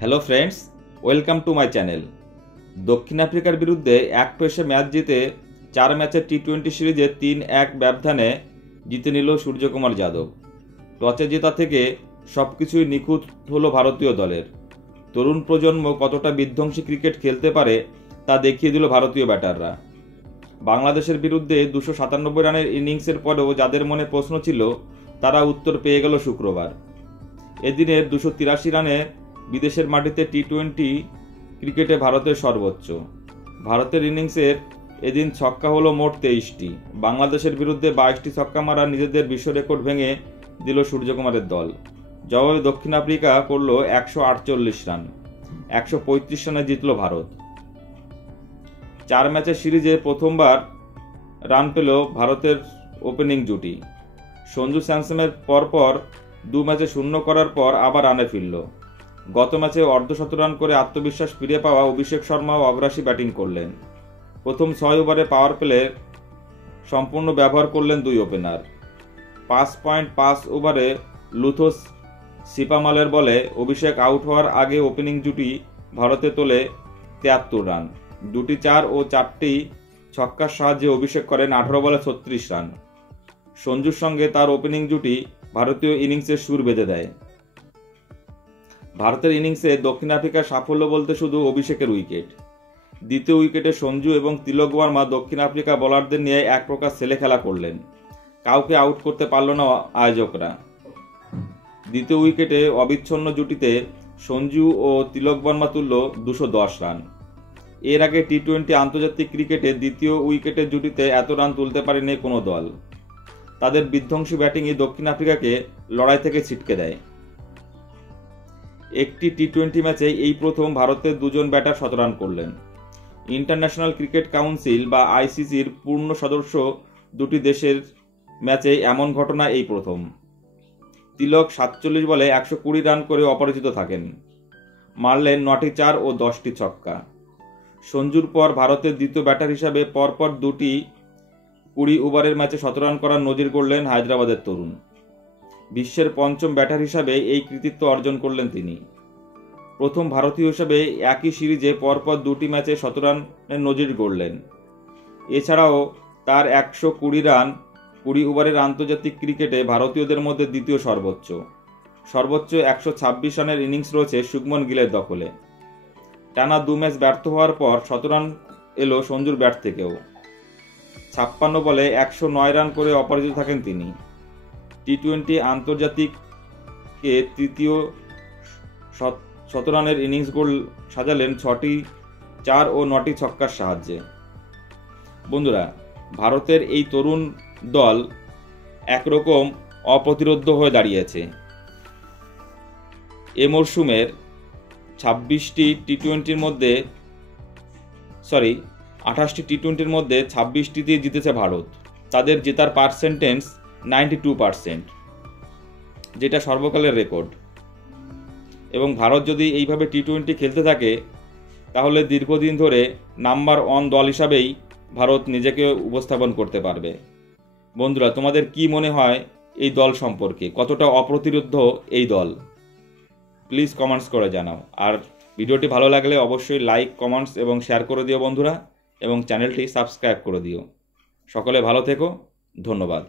Hello friends, welcome to my channel. দক্ষিণ আফ্রিকার বিরুদ্ধে এক পেশে ম্যাচ জিতে 4 ম্যাচের টি-20 সিরিজে 3-1 ব্যবধানে জিতে নিল সূর্যকুমার যাদব। টসে জেতা থেকে সব কিছুই নিখুঁত হলো ভারতীয় দলের। তরুণ প্রজন্ম কতটা বিধ্বংসী ক্রিকেট খেলতে পারে তা দেখিয়ে দিল ভারতীয় ব্যাটাররা। বাংলাদেশের বিরুদ্ধে 297 রানের ইনিংসের পরেও যাদের মনে প্রশ্ন ছিল তারা উত্তর পেয়ে গেল শুক্রবার। এদিনের 283 রানে বিদেশের মাটিতে টি-20 ক্রিকেটে ভারতের সর্বোচ্চ। ভারতের ইনিংসের এদিন ছক্কা হলো মোট 23টি। বাংলাদেশের বিরুদ্ধে 22টি ছক্কা মারা নিজেদের বিশ্ব রেকর্ড ভেঙে দিল সূর্যকুমারের দল। জবাবে দক্ষিণ আফ্রিকা করল 148 রান। 135 রানে জিতল ভারত। 4 ম্যাচের সিরিজে প্রথমবার রান পেল ভারতের ওপেনিং জুটি। সঞ্জু স্যামসনের পরপর 2 ম্যাচে শূন্য করার পর আবার রানে ফিরল। গত ম্যাচে অর্ধশত রান করে আত্মবিশ্বাস ফিরে পাওয়া অভিষেক শর্মাও অগ্রাসী ব্যাটিং করলেন। প্রথম 6 ওভারে পাওয়ার প্লের সম্পূর্ণ ব্যবহার করলেন 2 ওপেনার। 5.5 ওভারে লুথোস সিপামালের বলে অভিষেক আউট হওয়ার আগে ওপেনিং জুটি ভারতে তোলে 73 রান। 2টি 4 ও 4টি ছক্কার সাহায্যে অভিষেক করেন 18 বলে 36 রান। সঞ্জুর সঙ্গে তার ওপেনিং জুটি ভারতীয় ইনিংসের সুর বেঁধে দেয়। ভারতের ইনিংসে দক্ষিণ আফ্রিকার সাফল্য বলতে শুধু অভিষেকের উইকেট। দ্বিতীয় উইকেটে সঞ্জু এবং তিলক ওয়ার্মা দক্ষিণ আফ্রিকা বোলারদের নিয়ে এক প্রকার ছেলে খেলা করলেন। কাউকে আউট করতে পারল না আয়োজকরা। দ্বিতীয় উইকেটে অবিচ্ছন্ন জুটিতে সঞ্জু ও তিলক ওয়ার্মা তুলল 210 রান। এর আগে টি-20 আন্তর্জাতিক ক্রিকেটে দ্বিতীয় উইকেটের জুটিতে এত রান তুলতে পারেনি কোনো দল। তাদের বিধ্বংসী ব্যাটিংই দক্ষিণ আফ্রিকাকে লড়াই থেকে ছিটকে দেয়। একটি টি-20 ম্যাচে এই প্রথম ভারতের 2 জন ব্যাটার 100 রান করলেন। ইন্টারন্যাশনাল ক্রিকেট কাউন্সিল বা আইসিসির পূর্ণ সদস্য দুটি দেশের ম্যাচে এমন ঘটনা এই প্রথম। তিলক 47 বলে 120 রান করে অপরাজিত থাকেন। মারলেন 9টি 4 ও 10টি ছক্কা। সঞ্জুর পর ভারতের দ্বিতীয় ব্যাটার হিসাবে পরপর 2টি 20 ওভারের ম্যাচে 17 রান করার নজির গড়লেন হায়দ্রাবাদের তরুণ। বিশ্বের 5ম ব্যাটার হিসাবে এই কৃতিত্ব অর্জন করলেন তিনি। প্রথম ভারতীয় হিসাবে একই সিরিজে পরপর 2টি ম্যাচে 17 রানের নজির গড়লেন। এছাড়াও তার 120 রান 20 ওভারের আন্তর্জাতিক ক্রিকেটে ভারতীয়দের মধ্যে দ্বিতীয় সর্বোচ্চ। সর্বোচ্চ 126 রানের ইনিংস রয়েছে শুভমন গিলের দখলে। টানা 2 ম্যাচ ব্যর্থ হওয়ার পর 17 রান এলো সঞ্জুর ব্যাট থেকেও। 56 বলে 109 রান করে অপরাজিত থাকেন তিনি। টি-20 আন্তর্জাতিকে তৃতীয় 17 রানের ইনিংস গোল সাজালেন 6টি 4 ও 9টি ছক্কার সাহায্যে। বন্ধুরা, ভারতের এই তরুণ দল একরকম অপ্রতিরোধ্য হয়ে দাঁড়িয়েছে। এ মরশুমের 28টি টি-20-র মধ্যে 26টিতে জিতেছে ভারত। তাদের জেতার পার্সেন্টেজ 92%, যেটা সর্বকালের রেকর্ড। এবং ভারত যদি এইভাবে টি-20 খেলতে থাকে তাহলে দীর্ঘদিন ধরে নাম্বার 1 দল হিসাবেই ভারত নিজেকে উপস্থাপন করতে পারবে। বন্ধুরা, তোমাদের কি মনে হয় এই দল সম্পর্কে? কতটা অপ্রতিরোধ্য এই দল? প্লিজ কমেন্টস করে জানাও। আর ভিডিওটি ভালো লাগলে অবশ্যই লাইক, কমেন্টস এবং শেয়ার করে দিও বন্ধুরা, এবং চ্যানেলটি সাবস্ক্রাইব করে দিও। সকলে ভালো থেকো। ধন্যবাদ।